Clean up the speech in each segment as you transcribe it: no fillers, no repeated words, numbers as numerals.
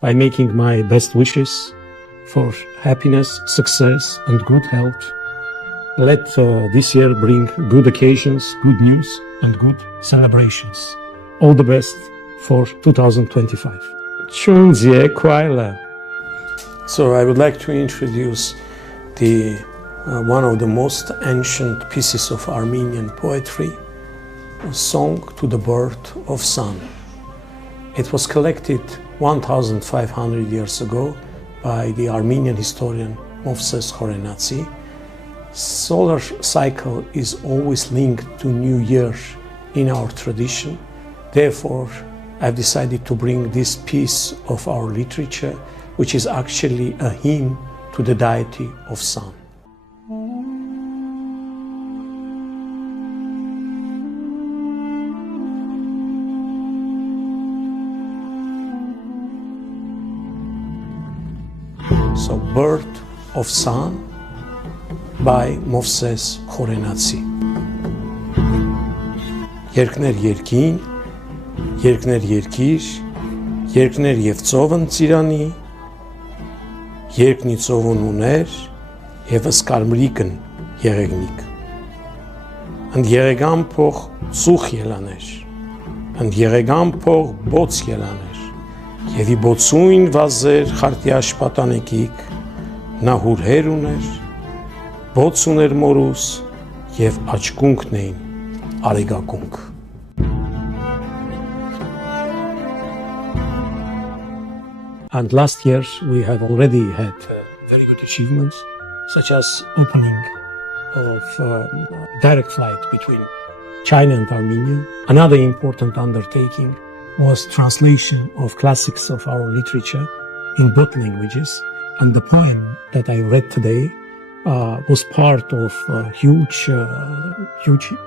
by making my best wishes for happiness, success, and good health. Let this year bring good occasions, good news, and good celebrations. All the best for 2025. Chunzie Kwaila. So I would like to introduce one of the most ancient pieces of Armenian poetry, a song to the birth of sun. It was collected 1,500 years ago by the Armenian historian Movses Khorenatsi. Solar cycle is always linked to New Year in our tradition. Therefore, I've decided to bring this piece of our literature, which is actually a hymn to the deity of sun. So, Birth of Sun by Movses Khorenatsi. Երկներ երկին, երկներ երկիր, երկներ և ծովն ծիրանի, երկնի ծովուն ուներ, և ըսկարմրիկն եղեգնիկ։ Ընդ եղեգան փող ծուխ ելաներ, ընդ եղեգան փող բոց ելաներ, և ի բոցույն վազեր խարտյաշ պատանեկիկ, նա հուրհեր ուներ, բոց ուներ մորուս, և աչկունքն էին արեգակունք։ And last year we have already had very good achievements, such as opening of direct flight between China and Armenia. Another important undertaking was translation of classics of our literature in both languages. And the poem that I read today was part of a huge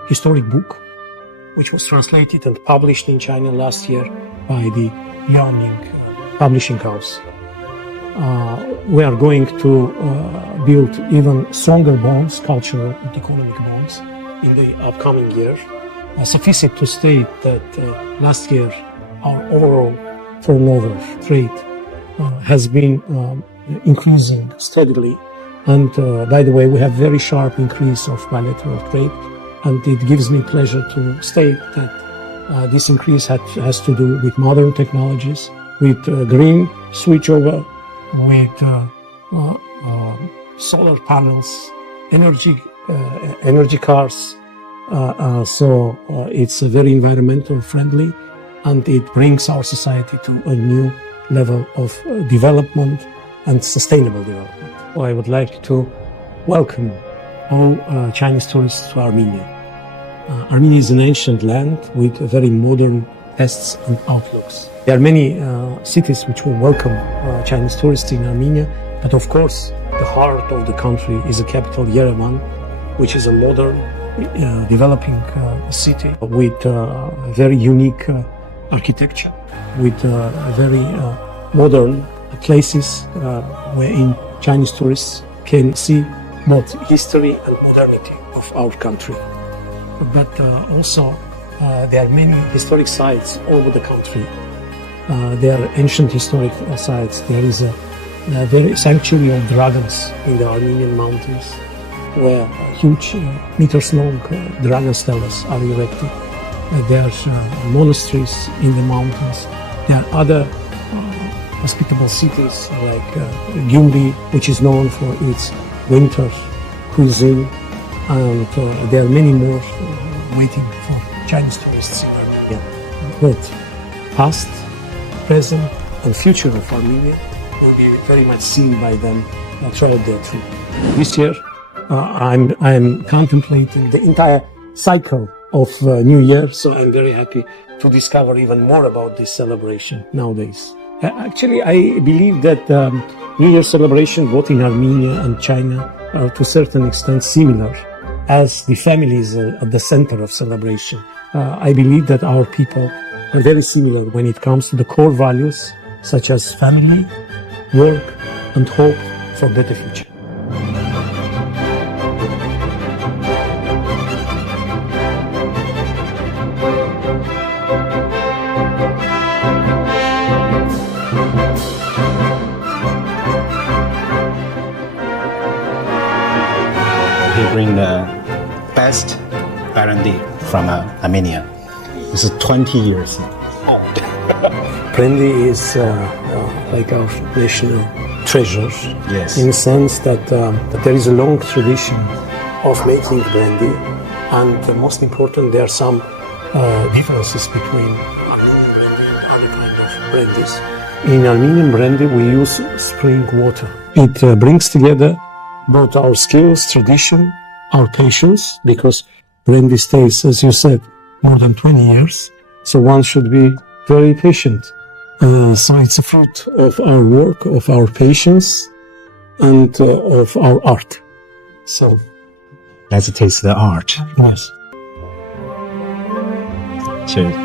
historic book, which was translated and published in China last year by the Liaoning Publishing House. We are going to build even stronger bonds, cultural and economic bonds, in the upcoming year. Suffice it to state that last year our overall turnover trade has been increasing steadily. And by the way, we have very sharp increase of bilateral trade. And it gives me pleasure to state that this increase has to do with modern technologies, with green switchover, with solar panels, energy cars. So it's very environmental friendly, and it brings our society to a new level of development and sustainable development. So I would like to welcome all Chinese tourists to Armenia. Armenia is an ancient land with very modern tastes and outlooks. There are many cities which will welcome Chinese tourists in Armenia, but of course the heart of the country is the capital, Yerevan, which is a modern, developing city with very unique architecture, with very modern places wherein Chinese tourists can see both history and modernity of our country. But also there are many historic sites all over the country. There are ancient historic sites. There is a very sanctuary of dragons in the Armenian mountains, where huge meters-long dragon steles are erected. There are monasteries in the mountains. There are other hospitable cities like Gyumri, which is known for its winter cuisine, and there are many more waiting for Chinese tourists in Armenia. But past, present, and future of Armenia will be very much seen by them throughout their trip. This year, I'm contemplating the entire cycle of New Year, so I'm very happy to discover even more about this celebration nowadays. Actually, I believe that New Year celebration both in Armenia and China are to a certain extent similar, as the family is at the center of celebration. I believe that our people are very similar when it comes to the core values such as family, work, and hope for a better future. bring the best brandy from Armenia. This is 20 years. Brandy is like our national treasure. Yes. In the sense that there is a long tradition of making brandy, and most important, there are some differences between Armenian brandy and other kind of brandies. In Armenian brandy, we use spring water. It brings together both our skills, tradition, our patience, because brandy stays, as you said, more than 20 years. So one should be very patient. So it's a fruit of our work, of our patience, and of our art. So Let's taste the art. yes. Cheers.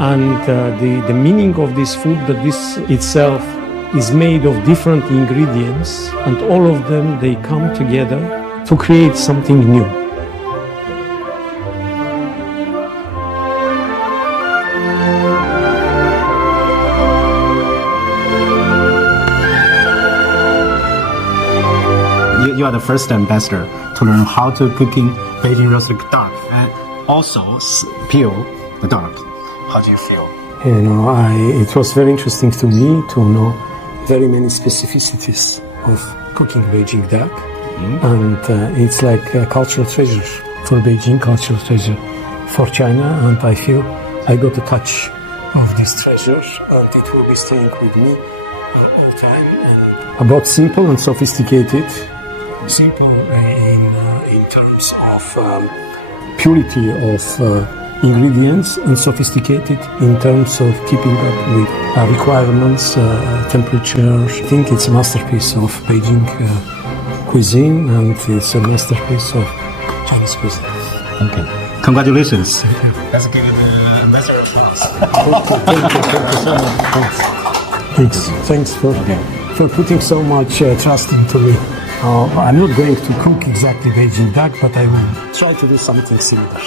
And the meaning of this food, that this itself is made of different ingredients, and all of them, they come together to create something new. You are the first ambassador to learn how to cooking Beijing roasted duck and also peel the duck. How do you feel? You know, it was very interesting to me to know very many specificities of cooking Beijing duck, and it's like a cultural treasure for Beijing, cultural treasure for China, and I feel I got a touch of this treasure, and it will be staying with me all time. And about simple and sophisticated. Simple in terms of purity of ingredients, and sophisticated in terms of keeping up with requirements, temperature. I think it's a masterpiece of Beijing cuisine, and it's a masterpiece of Chinese cuisine. Okay. Congratulations. That's a good ambassador for us. Thank you so much. Thanks for putting so much trust into me. I'm not going to cook exactly Beijing duck, but I will try to do something similar.